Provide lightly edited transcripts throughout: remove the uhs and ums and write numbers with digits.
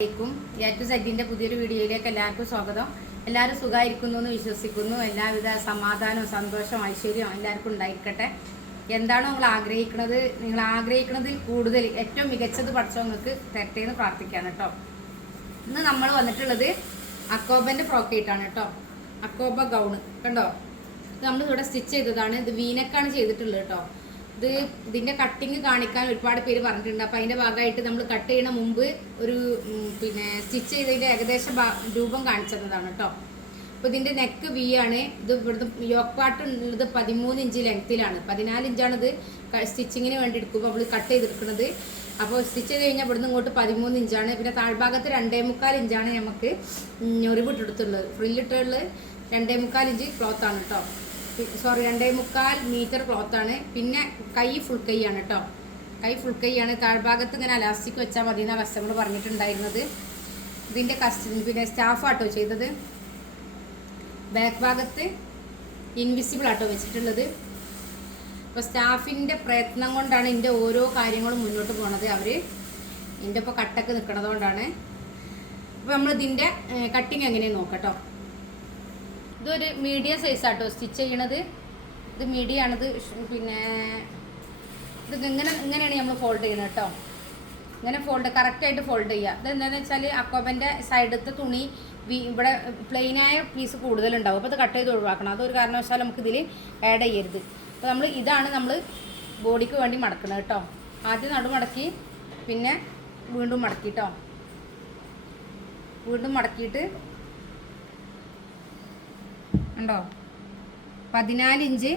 സെറ്റിന്റെ പുതിയൊരു വീഡിയോയിലേക്ക് എല്ലാവർക്കും സ്വാഗതം. എല്ലാവരും സുഖമായിരിക്കുന്നു എന്ന് വിശ്വസിക്കുന്നു. എല്ലാവിധ സമാധാനവും സന്തോഷവും ഐശ്വര്യവും എല്ലാവർക്കും ഉണ്ടായിരിക്കട്ടെ. എന്താണോ നിങ്ങൾ ആഗ്രഹിക്കുന്നതിൽ കൂടുതൽ ഏറ്റവും മികച്ചത് പഠിച്ചോ നിങ്ങൾക്ക് തരട്ടെ എന്ന് പ്രാർത്ഥിക്കാണ് കേട്ടോ. ഇന്ന് നമ്മൾ വന്നിട്ടുള്ളത് അക്കോബന്റെ ഫ്രോക്കായിട്ടാണ് കേട്ടോ. അക്കോബ ഗൗണ് കണ്ടോ, ഇത് നമ്മൾ ഇവിടെ സ്റ്റിച്ച് ചെയ്തതാണ്. ഇത് വീനക്കാണ് ചെയ്തിട്ടുള്ളത് കേട്ടോ. ഇതിന്റെ കട്ടിങ് കാണിക്കാൻ ഒരുപാട് പേര് പറഞ്ഞിട്ടുണ്ട്. അപ്പം അതിന്റെ ഭാഗമായിട്ട് നമ്മൾ കട്ട് ചെയ്യണ മുമ്പ് ഒരു സ്റ്റിച്ച് ചെയ്തതിന്റെ ഏകദേശ രൂപം കാണിച്ചതാണ് കേട്ടോ. അപ്പോൾ ഇതിന്റെ നെക്ക് വി ആണ്. ഇത് ഇവിടുത്തെ യോക്ക് പാർട്ട് ഉള്ളത് 13 ഇഞ്ച് ലെങ്ത്തിലാണ്. 14 ഇഞ്ചാണ് ഇത് സ്റ്റിച്ചിങ്ങിന് വേണ്ടി എടുക്കുമ്പോൾ നമ്മൾ കട്ട് ചെയ്തെടുക്കുന്നത്. അപ്പോൾ സ്റ്റിച്ച് ചെയ്ത് കഴിഞ്ഞാൽ ഇവിടുന്ന് ഇങ്ങോട്ട് 13 ഇഞ്ചാണ്. പിന്നെ താഴ്ഭാഗത്ത് 2.25 ഇഞ്ചാണ് നമുക്ക് ഞൊറിവിട്ടെടുത്തുള്ളത്. ഫ്രില്ലിട്ടുള്ളത് 2.25 ഇഞ്ച് ക്ലോത്താണ് കേട്ടോ. 2.25 മീറ്റർ ക്ലോത്താണ്. പിന്നെ കൈ ഫുൾ കൈയാണ് കേട്ടോ. കൈ ഫുൾ കൈയാണ്. താഴ്ഭാഗത്ത് ഇങ്ങനെ അലാസ്റ്റിക് വെച്ചാൽ മതി എന്നാണ് കസ്റ്റമർ പറഞ്ഞിട്ടുണ്ടായിരുന്നത്. ഇതിൻ്റെ സ്റ്റാഫ് ആട്ടോ ചെയ്തത്. ബാക്ക് ഭാഗത്ത് ഇൻവിസിബിൾ ആട്ടോ വെച്ചിട്ടുള്ളത്. അപ്പോൾ സ്റ്റാഫിൻ്റെ പ്രയത്നം കൊണ്ടാണ് ഇതിൻ്റെ ഓരോ കാര്യങ്ങളും മുന്നോട്ട് പോണത്. അവർ ഇതിൻ്റെ ഇപ്പോൾ കട്ടൊക്കെ നിൽക്കണത് കൊണ്ടാണ്. അപ്പോൾ നമ്മൾ ഇതിൻ്റെ കട്ടിങ് എങ്ങനെയാണ് നോക്കട്ടോ. ഇതൊരു മീഡിയം സൈസാട്ടോ സ്റ്റിച്ച് ചെയ്യണത്. ഇത് മീഡിയം ആണിത്. ഇത് ഇങ്ങനെയാണ് നമ്മൾ ഫോൾഡ് ചെയ്യുന്നത് കേട്ടോ. ഇങ്ങനെ കറക്റ്റായിട്ട് ഫോൾഡ് ചെയ്യുക. ഇതെന്താണെന്ന് വെച്ചാൽ അക്കോബൻ്റെ സൈഡത്തെ തുണി ഇവിടെ പ്ലെയിനായ പീസ് കൂടുതലുണ്ടാവും. അപ്പോൾ ഇത് കട്ട് ചെയ്ത് ഒഴിവാക്കണം. അതൊരു കാരണവശാലും നമുക്കിതിൽ ആഡ് ചെയ്യരുത്. അപ്പോൾ ഇതാണ് നമ്മൾ ബോഡിക്ക് വേണ്ടി മടക്കുന്നത് കേട്ടോ. ആദ്യം നടുമടക്കി പിന്നെ വീണ്ടും മടക്കി കേട്ടോ. വീണ്ടും മടക്കിയിട്ട് ഉണ്ടോ 14 ഇഞ്ച്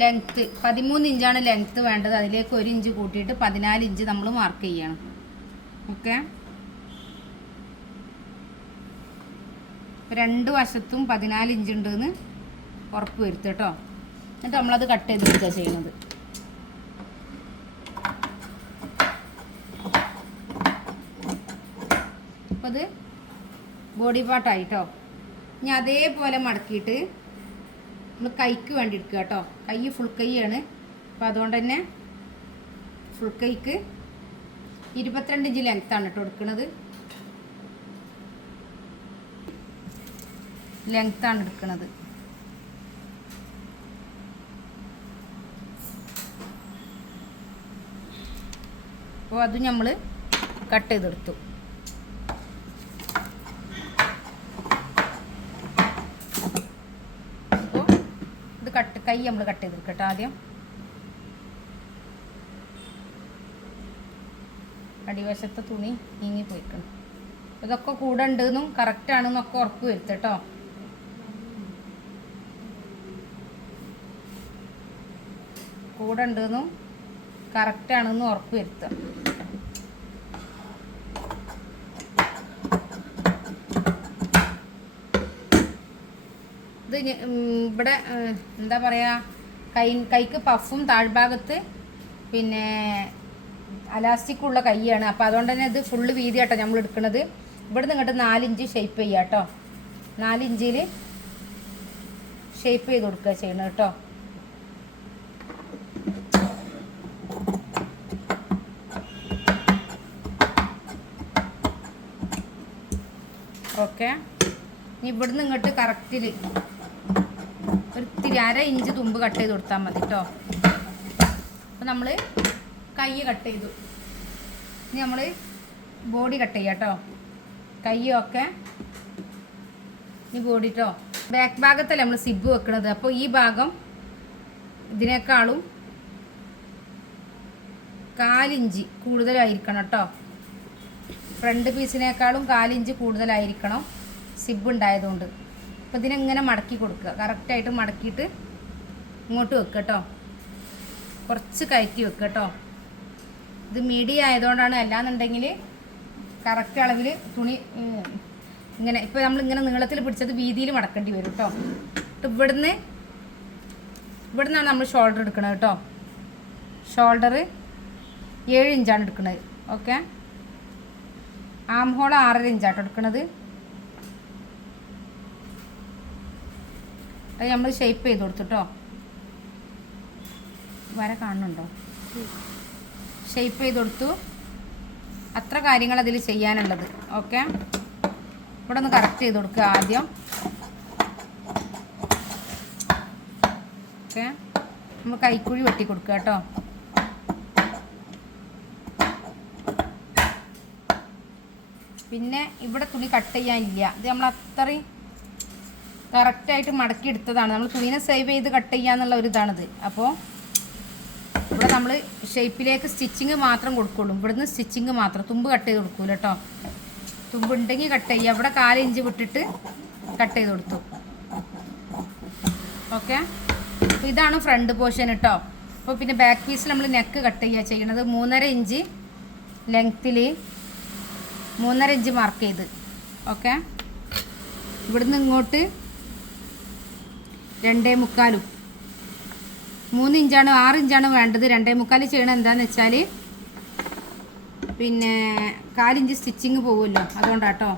ലെങ്ത്ത്, 13 ഇഞ്ചാണ് ലെങ്ത്ത് വേണ്ടത്. അതിലേക്ക് 1 ഇഞ്ച് കൂട്ടിയിട്ട് 14 ഇഞ്ച് നമ്മൾ മാർക്ക് ചെയ്യണം. ഓക്കെ, രണ്ട് വശത്തും 14 ഇഞ്ച് ഉണ്ടെന്ന് ഉറപ്പ് വരുത്തുക കേട്ടോ. എന്നിട്ട് നമ്മളത് കട്ട് ചെയ്തെടുക്കുക ചെയ്യുന്നത്. അപ്പോൾ അത് ബോഡി പാർട്ടായി കേട്ടോ. ഇനി അതേപോലെ മടക്കിയിട്ട് നമ്മൾ കൈക്ക് വേണ്ടി എടുക്കുക കേട്ടോ. കൈ ഫുൾ കൈയാണ്. അപ്പോൾ അതുകൊണ്ട് തന്നെ ഫുൾ കൈക്ക് 22 ഇഞ്ച് ലെങ്ത്താണ് കേട്ടോ എടുക്കുന്നത്. ലെങ്ത്താണ് എടുക്കുന്നത്. അപ്പോൾ അത് നമ്മൾ കട്ട് ചെയ്തെടുത്തു. കൈ നമ്മൾ കട്ട് ചെയ്തെടുക്കട്ടെ. ആദ്യം അടിവശത്തെ തുണി നീങ്ങി പോയിക്കണം. ഇതൊക്കെ കൂടെ ഉണ്ടെന്നും കറക്റ്റ് ആണെന്നൊക്കെ ഉറപ്പ് വരുത്തട്ടോ. കൂടെ ഉണ്ടെന്നും കറക്റ്റ് ആണെന്നും ഉറപ്പ് വരുത്തുക. ഇത് ഇവിടെ എന്താ പറയുക, കൈക്ക് പഫും താഴ്ഭാഗത്ത് അലാസ്റ്റിക്കുള്ള കൈയാണ്. അപ്പോൾ അതുകൊണ്ട് തന്നെ ഇത് ഫുള്ള് വീതി കേട്ടോ നമ്മൾ എടുക്കുന്നത്. ഇവിടെ നിന്ന് ഇങ്ങോട്ട് 4 ഇഞ്ച് ഷേപ്പ് ചെയ്യുക കേട്ടോ. 4 ഇഞ്ചിൽ ഷേപ്പ് ചെയ്ത് കൊടുക്കുക ചെയ്യണം കേട്ടോ. ഓക്കെ, ഇനി ഇവിടുന്ന് ഇങ്ങോട്ട് കറക്റ്റിൽ ഒരു 1/2 ഇഞ്ച് തുമ്പ് കട്ട് ചെയ്ത് കൊടുത്താൽ മതി കേട്ടോ. അപ്പോൾ നമ്മൾ കൈ കട്ട് ചെയ്തു. ഇനി നമ്മൾ ബോഡി കട്ട് ചെയ്യാം കേട്ടോ. കൈയൊക്കെ ഇനി ബോഡി കേട്ടോ. ബാക്ക് ഭാഗത്തല്ലേ നമ്മൾ സിബ് വെക്കുന്നത്. അപ്പോൾ ഈ ഭാഗം ഇതിനേക്കാളും 4 ഇഞ്ച് കൂടുതലായിരിക്കണം കേട്ടോ. ഫ്രണ്ട് പീസിനേക്കാളും 4 ഇഞ്ച് കൂടുതലായിരിക്കണം സിബ് ഉണ്ടായതുകൊണ്ട്. അപ്പോൾ ഇതിനെങ്ങനെ മടക്കി കൊടുക്കുക. കറക്റ്റായിട്ട് മടക്കിയിട്ട് ഇങ്ങോട്ട് വെക്കുക കേട്ടോ. കുറച്ച് കയറ്റി വെക്കുക കേട്ടോ. ഇത് മീഡിയം ആയതുകൊണ്ടാണ്. അല്ലാന്നുണ്ടെങ്കിൽ കറക്റ്റ് അളവിൽ തുണി ഇങ്ങനെ ഇപ്പോൾ നമ്മളിങ്ങനെ നീളത്തിൽ പിടിച്ചത് വീതിയിൽ മടക്കേണ്ടി വരും കേട്ടോ. ഇവിടുന്നാണ് നമ്മൾ ഷോൾഡർ എടുക്കുന്നത് കേട്ടോ. ഷോൾഡർ 7 ഇഞ്ചാണ് എടുക്കുന്നത്. ഓക്കെ, ആം ഹോൾ 6.5 ഇഞ്ചാട്ടോ എടുക്കുന്നത്. അത് നമ്മൾ ഷേപ്പ് ചെയ്ത് കൊടുത്തിട്ടോ. വര കാണുന്നുണ്ടോ? ഷേപ്പ് ചെയ്ത് കൊടുത്തു. അത്ര കാര്യങ്ങൾ അതിൽ ചെയ്യാനുള്ളത്. ഓക്കെ, ഇവിടെ ഒന്ന് കറക്റ്റ് ചെയ്ത് കൊടുക്കുക ആദ്യം. ഓക്കെ, നമ്മൾ കൈക്കുഴി വെട്ടി കൊടുക്കുക കേട്ടോ. പിന്നെ ഇവിടെ തുണി കട്ട് ചെയ്യാനില്ല, ഇത് നമ്മൾ അത്രയും കറക്റ്റായിട്ട് മടക്കി എടുത്തതാണ്. നമ്മൾ തുണിനെ സേവ് ചെയ്ത് കട്ട് ചെയ്യാന്നുള്ള ഒരു ഇതാണിത്. അപ്പോൾ ഇവിടെ നമ്മൾ ഷേപ്പിലേക്ക് സ്റ്റിച്ചിങ് മാത്രം കൊടുക്കുള്ളൂ. ഇവിടുന്ന് സ്റ്റിച്ചിങ് മാത്രം, തുമ്പ് കട്ട് ചെയ്ത് കൊടുക്കൂല കേട്ടോ. തുമ്പ് ഉണ്ടെങ്കിൽ കട്ട് ചെയ്യുക. ഇവിടെ 4 ഇഞ്ച് വിട്ടിട്ട് കട്ട് ചെയ്ത് കൊടുത്തു. ഓക്കെ, അപ്പോൾ ഇതാണ് ഫ്രണ്ട് പോർഷൻ കേട്ടോ. അപ്പോൾ പിന്നെ ബാക്ക് പീസിൽ നമ്മൾ നെക്ക് കട്ട് ചെയ്യുക ചെയ്യണത്. 3.5 ഇഞ്ച് ലെങ്ത്തിൽ 3.5 ഇഞ്ച് മാർക്ക് ചെയ്ത്. ഓക്കെ, ഇവിടുന്ന് ഇങ്ങോട്ട് 2.75, 3 ഇഞ്ചാണ് 6 ഇഞ്ചാണ് വേണ്ടത്. 2.75 ചെയ്യണം. എന്താണെന്ന് വെച്ചാൽ പിന്നെ 4 ഇഞ്ച് സ്റ്റിച്ചിങ് പോകുമല്ലോ, അതുകൊണ്ടാട്ടോ.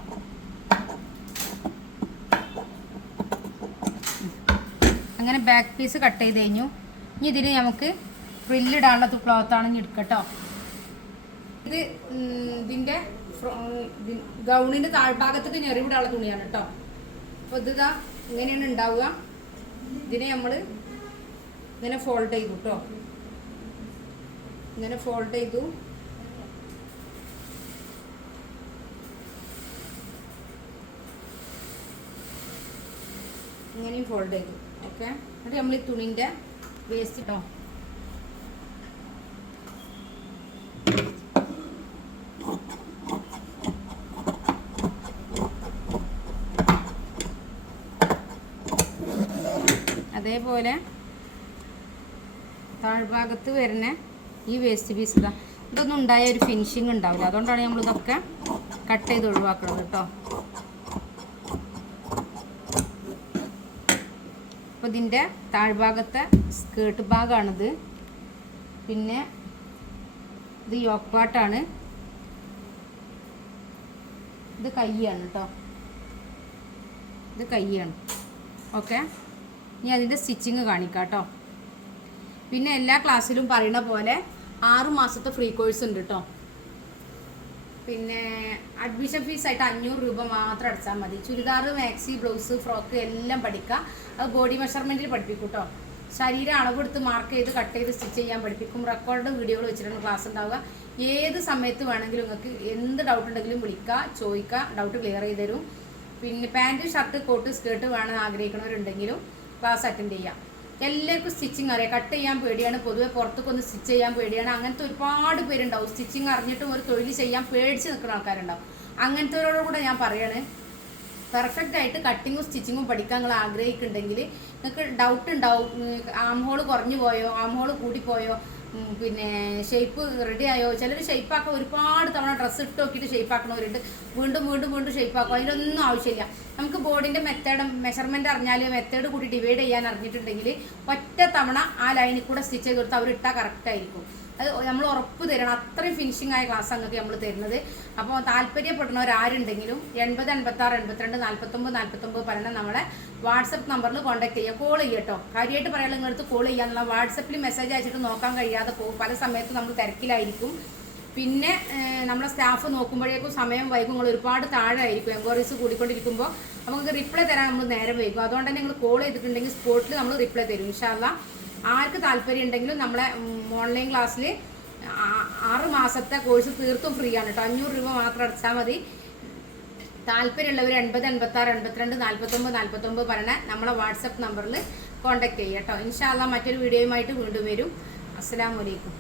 അങ്ങനെ ബാക്ക് പീസ് കട്ട് ചെയ്ത് കഴിഞ്ഞു. ഇനി ഇതിന് നമുക്ക് ഫ്രില്ലിടാനുള്ള ക്ലോത്താണ് ഇനി എടുക്കട്ടോ. ഇത് ഇതിൻ്റെ ഗൗണിൻ്റെ താഴ്ഭാഗത്തേക്ക് ഞെറിവിടാനുള്ള തുണിയാണ് കേട്ടോ. അപ്പോൾ ഇതാ ഇങ്ങനെയാണ് ഉണ്ടാവുക. ഇതിനെ നമ്മൾ ഇങ്ങനെ ഫോൾഡ് ചെയ്തു കേട്ടോ. ഇങ്ങനെ ഫോൾഡ് ചെയ്തു. ഇങ്ങനെയും ഫോൾഡ് ചെയ്തു. ഓക്കെ, എന്നിട്ട് നമ്മൾ ഈ തുണിൻ്റെ വേസ്റ്റ് കേട്ടോ അതേപോലെ താഴ്ഭാഗത്ത് വരുന്ന ഈ വേസ്റ്റ് പീസ് ഇതൊന്നും ഉണ്ടായ ഒരു ഫിനിഷിങ് ഉണ്ടാവില്ല. അതുകൊണ്ടാണ് നമ്മളിതൊക്കെ കട്ട് ചെയ്ത് ഒഴിവാക്കുന്നത് കേട്ടോ. അപ്പോൾ ഇതിൻ്റെ താഴ്ഭാഗത്തെ സ്കേർട്ട് ഭാഗമാണിത്. പിന്നെ ഇത് യോക്ക് പാർട്ടാണ്. ഇത് കൈയാണ് കേട്ടോ, ഇത് കൈയാണ്. ഓക്കെ, ഇനി അതിൻ്റെ സ്റ്റിച്ചിങ് കാണിക്കാം കേട്ടോ. പിന്നെ എല്ലാ ക്ലാസ്സിലും പറയുന്ന പോലെ 6 മാസത്തെ ഫ്രീ കോഴ്സ് ഉണ്ട് കേട്ടോ. പിന്നെ അഡ്മിഷൻ ഫീസായിട്ട് 500 രൂപ മാത്രം അടച്ചാൽ മതി. ചുരിദാർ, മാക്സി, ബ്ലൗസ്, ഫ്രോക്ക് എല്ലാം പഠിക്കുക. അത് ബോഡി മെഷർമെൻറ്റിൽ പഠിപ്പിക്കും കേട്ടോ. ശരീരം അളവെടുത്ത് മാർക്ക് ചെയ്ത് കട്ട് ചെയ്ത് സ്റ്റിച്ച് ചെയ്യാൻ പഠിപ്പിക്കും. റെക്കോർഡ് വീഡിയോകൾ വെച്ചിട്ടാണ് ക്ലാസ് ഉണ്ടാവുക. ഏത് സമയത്ത് വേണമെങ്കിലും നിങ്ങൾക്ക് എന്ത് ഡൗട്ട് ഉണ്ടെങ്കിലും വിളിക്കുക, ചോദിക്കുക, ഡൗട്ട് ക്ലിയർ ചെയ്ത് തരും. പിന്നെ പാൻറ്റ്, ഷർട്ട്, കോട്ട്, സ്കേർട്ട് വേണം ആഗ്രഹിക്കുന്നവരുണ്ടെങ്കിലും ക്ലാസ് അറ്റൻഡ് ചെയ്യാം. എല്ലാവർക്കും സ്റ്റിച്ചിങ് അറിയാം. കട്ട് ചെയ്യാൻ പേടിയാണ്, പൊതുവെ പുറത്തൊക്കെ ഒന്ന് സ്റ്റിച്ച് ചെയ്യാൻ പേടിയാണ്. അങ്ങനത്തെ ഒരുപാട് പേരുണ്ടാവും. സ്റ്റിച്ചിങ് അറിഞ്ഞിട്ടും ഒരു തൊഴിൽ ചെയ്യാൻ പേടിച്ച് നിൽക്കുന്ന ആൾക്കാരുണ്ടാവും. അങ്ങനത്തെവരോട് കൂടെ ഞാൻ പറയാണ്, പെർഫെക്റ്റ് ആയിട്ട് കട്ടിങ്ങും സ്റ്റിച്ചിങ്ങും പഠിക്കാൻ നിങ്ങൾ ആഗ്രഹിക്കുന്നുണ്ടെങ്കിൽ നിങ്ങൾക്ക് ഡൗട്ട് ഉണ്ടാവും. ആം ഹോൾ കുറഞ്ഞു പോയോ, ആം ഹോൾ കൂടിപ്പോയോ, പിന്നെ ഷേപ്പ് റെഡി ആയോ. ചിലർ ഷേപ്പാക്കാൻ ഒരുപാട് തവണ ഡ്രസ്സ് ഇട്ട് നോക്കിയിട്ട് ഷേപ്പാക്കണവരുണ്ട്. വീണ്ടും വീണ്ടും വീണ്ടും ഷേപ്പാക്കും. അതിലൊന്നും ആവശ്യമില്ല. നമുക്ക് ബോഡിൻ്റെ മെഷർമെൻറ്റ് അറിഞ്ഞാൽ മെത്തേഡ് കൂടി ഡിവൈഡ് ചെയ്യാൻ അറിഞ്ഞിട്ടുണ്ടെങ്കിൽ ഒറ്റ തവണ ആ ലൈനിൽ കൂടെ സ്റ്റിച്ച് ചെയ്ത് കൊടുത്താൽ അവർ ഇട്ടാൽ കറക്റ്റായിരിക്കും. അത് നമ്മൾ ഉറപ്പ് തരണം. അത്രയും ഫിനിഷിംഗ് ആയ ക്ലാസ് അങ്ങക്ക് നമ്മൾ തരുന്നത്. അപ്പോൾ താല്പര്യപ്പെടുന്നവരാരുണ്ടെങ്കിലും 80 56 82 49 49 പറയുന്ന നമ്മളെ വാട്സപ്പ് നമ്പറിൽ കോൺടാക്ട് ചെയ്യുക. കോൾ ചെയ്യുക കേട്ടോ. കാര്യമായിട്ട് പറയാനുള്ള നിങ്ങളടുത്ത് കോൾ ചെയ്യാന്നുള്ള. വാട്സപ്പിൽ മെസ്സേജ് അയച്ചിട്ട് നോക്കാൻ കഴിയാതെ പോകും. പല സമയത്ത് നമ്മൾ തിരക്കിലായിരിക്കും. പിന്നെ നമ്മളെ സ്റ്റാഫ് നോക്കുമ്പോഴേക്കും സമയം വൈകും. നിങ്ങൾ ഒരുപാട് താഴെ ആയിരിക്കും. എൻക്വയറീസ് കൂടിക്കൊണ്ടിരിക്കുമ്പോൾ നമുക്ക് റിപ്ലൈ തരാൻ നമ്മൾ നേരം വൈകും. അതുകൊണ്ട് തന്നെ നിങ്ങൾ കോൾ ചെയ്തിട്ടുണ്ടെങ്കിൽ സ്പോട്ടിൽ നമ്മൾ റിപ്ലൈ തരും ഇൻഷാ അല്ലാഹ്. ആർക്ക് താല്പര്യം ഉണ്ടെങ്കിലും നമ്മളെ ഓൺലൈൻ ക്ലാസ്സിൽ 6 മാസത്തെ കോഴ്സ് തീർത്തും ഫ്രീ ആണ് കേട്ടോ. 500 രൂപ മാത്രം അടച്ചാൽ മതി. താല്പര്യമുള്ളവർ 80 56 82 49 49 പറഞ്ഞ നമ്മളെ വാട്സപ്പ് നമ്പറിൽ കോൺടാക്ട് ചെയ്യുക കേട്ടോ. ഇൻഷാ അല്ലാഹ് മറ്റൊരു വീഡിയോയുമായിട്ട് വീണ്ടും വരും. അസ്സലാമു അലൈക്കും.